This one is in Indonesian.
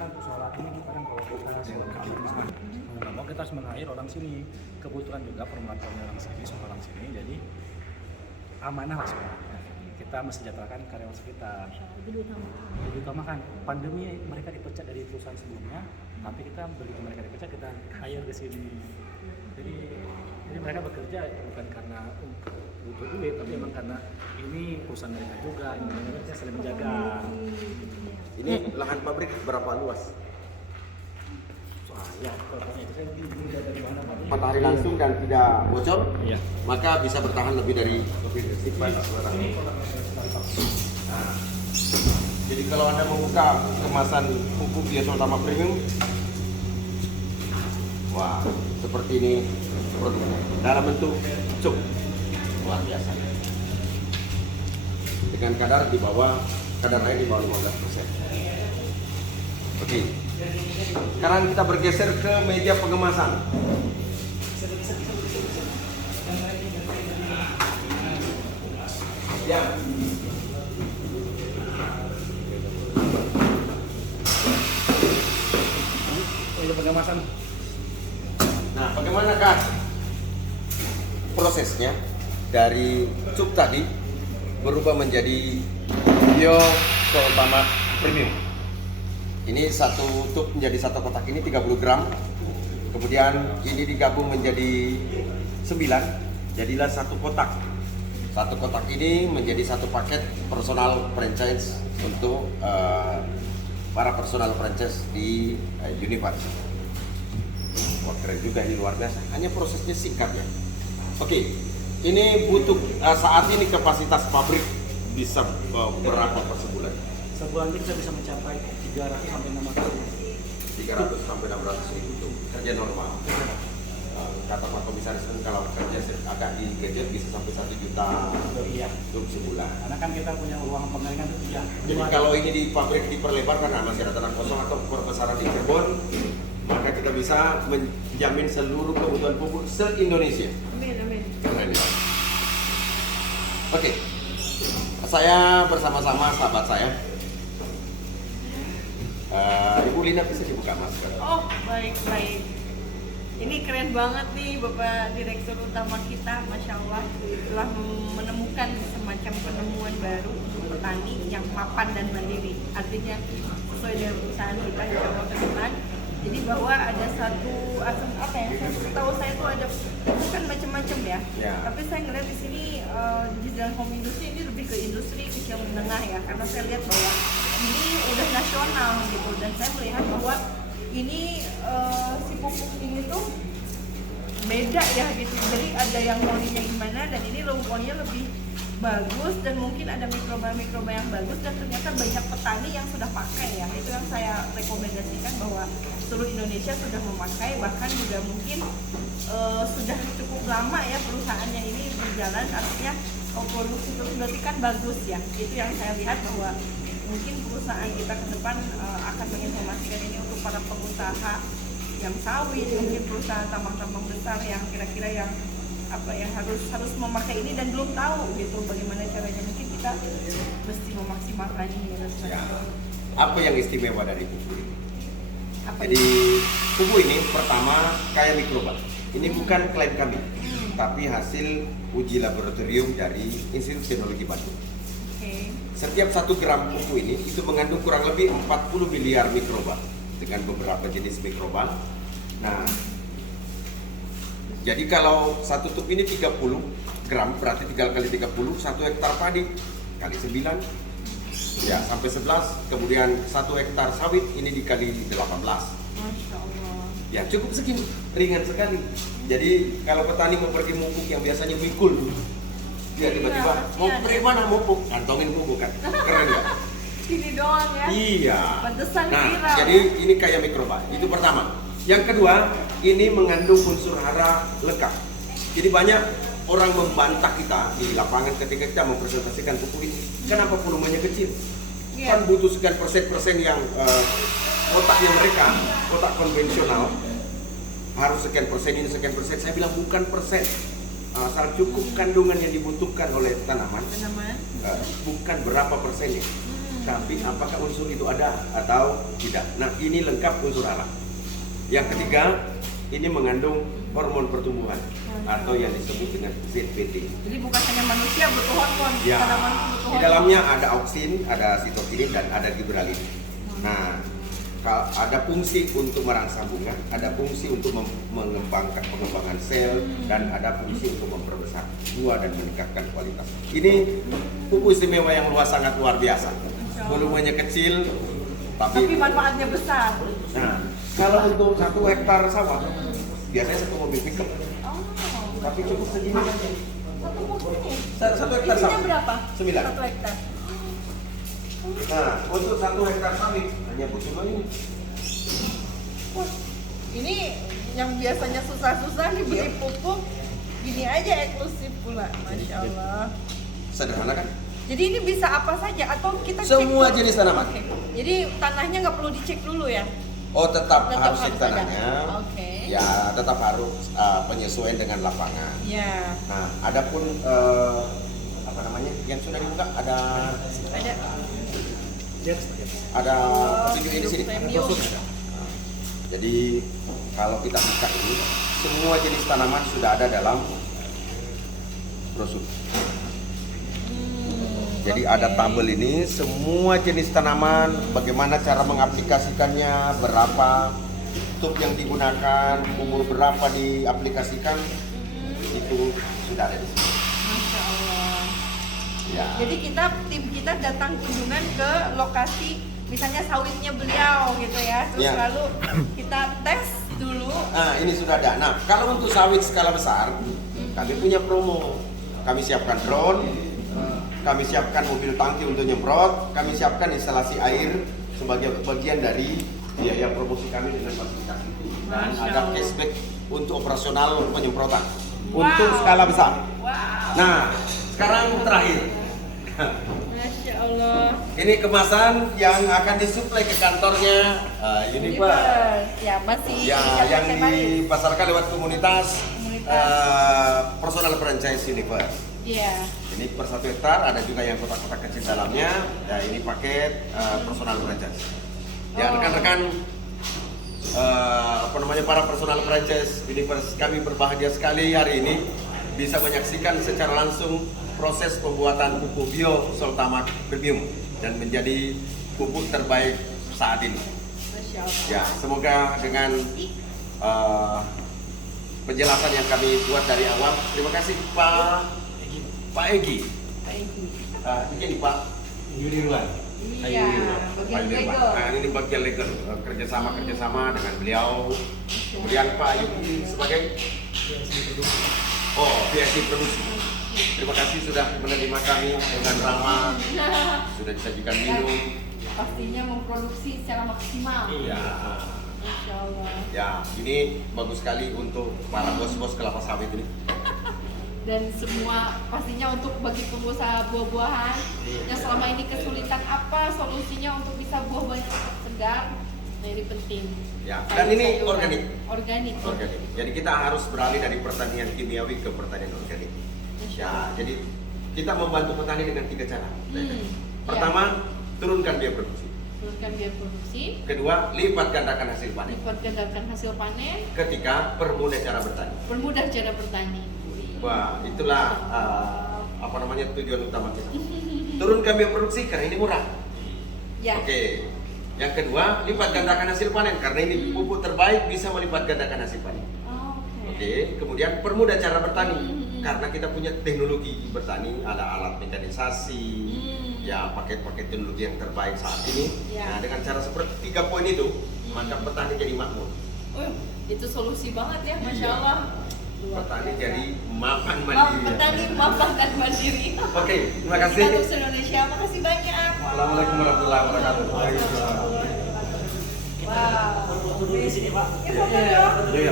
misalkan persoalan ini kadang kalau kita nggak mau kita harus meng-hire orang sini. Kebetulan juga formatornya orang sini, semua orang sini, jadi amanah lah sebenarnya. Kita mensejahterakan karyawan sekitar. Jadi utamakan pandemi mereka dipecat dari perusahaan sebelumnya, tapi kita begitu mereka dipecat kita hire ke sini. Jadi mereka bekerja bukan karena butuh duit, tapi memang karena ini perusahaan mereka juga, ini mereka saling menjaga. Ini lahan pabrik berapa luas? Ya, kalau itu saya tidak dari mana Pak. Matahari langsung dan tidak bocor, Iya. maka bisa bertahan lebih dari Nah, jadi kalau Anda membuka kemasan pupuk Biosol-Tama Premium, wah, seperti ini produknya dalam bentuk cup, luar biasa. Dengan kadar lain di bawah 15%. Oke. Sekarang kita bergeser ke meja pengemasan. Ya. Ini pengemasan. Nah, bagaimanakah prosesnya dari cup tadi berubah menjadi Biosol-Tama Premium? Ini satu tub menjadi satu kotak ini 30 gram. Kemudian ini digabung menjadi 9, jadilah satu kotak. Satu kotak ini menjadi satu paket personal franchise untuk para personal franchise di Univar. Wah, keren juga ini, luar biasa. Hanya prosesnya singkat ya. Oke, ini butuh saat ini kapasitas pabrik bisa berapa per sebulan? Sebulan kita bisa mencapai 300 sampai 600. 300 sampai 600 ribu itu kerja normal. Kata Pak Komisaris kan kalau kerja agak digadget bisa sampai 1 juta Iya. untuk sebulan. Karena kan kita punya uang pengeringan itu ya. Jadi kalau ini di pabrik diperlebarkan, nah masih ada tanah kosong atau perbesaran di kebun, maka kita bisa menjamin seluruh kebutuhan pupuk se-Indonesia. Amin, amin. Keren ya. Oke, saya bersama-sama sahabat saya. Ibu Lina bisa dibuka masker. Oh, baik, baik. Ini keren banget nih Bapak Direktur Utama kita, Masya Allah, telah menemukan semacam penemuan baru untuk petani yang mapan dan mandiri. Artinya sesuai dengan perusahaan kita Insya Allah ke depan. Jadi bahwa ada satu apa ya? Setahu saya itu ada bukan macam-macam ya. Ya. Tapi saya ngeliat di sini di dalam home industry ini lebih ke industri kecil menengah ya. Karena saya lihat bahwa ini udah nasional gitu, dan saya melihat bahwa ini si pupuk ini tuh beda ya gitu. Jadi ada yang maunya gimana, dan ini logonya lebih bagus, dan mungkin ada mikroba yang bagus, dan ternyata banyak petani yang sudah pakai ya. Itu yang saya rekomendasikan, bahwa seluruh Indonesia sudah memakai, bahkan juga mungkin sudah cukup lama ya perusahaannya ini berjalan. Artinya produksi terus berarti kan bagus ya. Itu yang saya lihat, bahwa mungkin perusahaan kita ke depan akan menginformasikan ini untuk para pengusaha yang sawit, mungkin perusahaan tambang-tambang besar yang kira-kira yang apa ya harus memakai ini dan belum tahu gitu bagaimana caranya. Mungkin kita mesti memaksimalkan ini Ya. Apa yang istimewa dari pupuk ini? apa Jadi pupuk ini pertama kaya mikroba. Ini bukan klaim kami, tapi hasil uji laboratorium dari Institut Teknologi Bandung. Oke. Setiap 1 gram pupuk ini itu mengandung kurang lebih 40 miliar mikroba dengan beberapa jenis mikroba. Nah, jadi kalau satu tub ini 30 gram, berarti 3 kali 30, 1 hektar padi kali 9, ya sampai 11. Kemudian 1 hektar sawit ini dikali 18. Masya Allah. Ya cukup segini, ringan sekali. Jadi kalau petani mau pergi mupuk yang biasanya mikul dulu, dia tiba-tiba mau pergi mana mupuk, kantongin pupuk kan, keren nggak? Ini doang ya. Iya. Pantesan Nah, viral. jadi ini kaya mikroba. Itu pertama. Yang kedua, ini mengandung unsur hara lekat. Jadi banyak orang membantah kita di lapangan ketika kita mempresentasikan pupuk ini. Kenapa volumenya kecil? Iya. Kan butuh sekian persen yang kotaknya mereka, kotak konvensional harus sekian persen ini sekian persen. Saya bilang bukan persen. Asal cukup kandungan yang dibutuhkan oleh tanaman, Tanaman. bukan berapa persennya. Tapi apakah unsur itu ada atau tidak? Nah, ini lengkap unsur alam. Yang ketiga, ini mengandung hormon pertumbuhan atau yang disebut dengan ZPT. Jadi bukan hanya manusia butuh hormon, Ya, tanaman butuh di hormon. dalamnya ada auksin, ada sitokinin, dan ada giberalin. Nah, ada fungsi untuk merangsang bunga, ada fungsi untuk mengembangkan pengembangan sel, dan ada fungsi untuk memperbesar buah dan meningkatkan kualitas. Ini pupuk istimewa yang sangat luar biasa. Volumenya kecil, Tapi manfaatnya besar. nah, kalau untuk 1 hektar sawah, biasanya 1 mobil pickup. Oh. Tapi cukup segini aja. Satu mobil nih. 1 hektar Isinya sawah. berapa? 9. 1 hektar. Nah, untuk 1 hektar sawit hanya butuh ini. Wah, ini yang biasanya susah-susah nih beli Iya. pupuk, gini aja eksklusif pula, masya Allah. Sederhana kan? Jadi ini bisa apa saja atau kita Semua cek dulu? jenis tanaman. Oke. Jadi tanahnya nggak perlu dicek dulu ya? Oh, tetap Tetap harus cek harus tanahnya. ada. Oke. Ya, tetap harus penyesuaian dengan lapangan. Ya, Nah, adapun apa namanya yang sudah dibuka ada ada. petunjuk di sini. Premium. Nah, jadi kalau kita buka ini, semua jenis tanaman sudah ada dalam brosur. Jadi Oke. ada tabel ini, semua jenis tanaman, bagaimana cara mengaplikasikannya, berapa tub yang digunakan, umur berapa diaplikasikan, itu sudah ada di sini. Masya Allah. Ya. Jadi tim kita datang kunjungan ke lokasi misalnya sawitnya beliau gitu ya, terus Ya. lalu kita tes dulu. Nah, ini sudah ada. Nah, kalau untuk sawit skala besar, kami punya promo. Kami siapkan drone, kami siapkan mobil tangki untuk nyemprot, kami siapkan instalasi air sebagai bagian dari biaya promosi kami dengan fasilitas itu. Dan Masya ada Allah. cashback untuk operasional penyemprotan Wow. untuk skala besar. Wow. Nah, sekarang terakhir. Masya Allah. Ini kemasan yang akan disuplai ke kantornya Univer. Ya masih Ya, di yang Jakarta Barat. dipasarkan lewat komunitas personal franchise Univer. Iya. Ini per 1 hektar, ada juga yang kotak-kotak kecil dalamnya. Ya, ini paket personal franchise. Ya, Oh. rekan-rekan para personal franchise Universe, kami berbahagia sekali hari ini bisa menyaksikan secara langsung proses pembuatan pupuk bio Soltamak Premium dan menjadi pupuk terbaik saat ini. Masya Allah. Ya, semoga dengan penjelasan yang kami buat dari awal. Terima kasih Pak Egi. Pak Egi. Ini Pak Yuniruan. Iya. Bagian legal. Nah, ini bagian legal kerjasama dengan beliau. Kemudian Pak Egi sebagai PSC Produksi. Terima kasih sudah menerima kami dengan ramah, sudah disajikan minum. Pastinya memproduksi secara maksimal. Ya, Masya Allah. ya, ini bagus sekali untuk para bos-bos kelapa sawit ini. Dan semua pastinya untuk bagi pengusaha buah-buahan yang selama ini kesulitan apa solusinya untuk bisa buah-buahnya tetap segar. Nah, ini penting. Ya, dan ini Sayur-sayuran. organik. Organik. Organik. Jadi kita harus beralih dari pertanian kimiawi ke pertanian organik. Ya, jadi kita membantu petani dengan 3 cara. Pertama, turunkan biaya produksi. Turunkan biaya produksi. Kedua, lipat gandakan hasil panen. Lipat gandakan hasil panen. Ketiga, permudah cara bertani. Permudah cara bertani. Wah, itulah tujuan utama kita. Turunkan biaya produksi karena ini murah. Ya. Oke. Yang kedua, lipat gandakan hasil panen karena ini pupuk terbaik bisa melipat gandakan hasil panen. Oke. Kemudian permudah cara bertani karena kita punya teknologi bertani, ada alat mekanisasi, ya paket-paket teknologi yang terbaik saat ini. Ya. Nah, dengan cara seperti 3 poin itu, maka petani jadi makmur. Itu solusi banget ya, Masya Iya. Allah. Luar Petani biasa. jadi mapan mandiri. Petani mapan dan mandiri. Oke, terima kasih. Kita terus Indonesia, makasih banyak. Assalamualaikum warahmatullahi wabarakatuh. Wow. Di sini Pak. Ya, foto dong. Iya.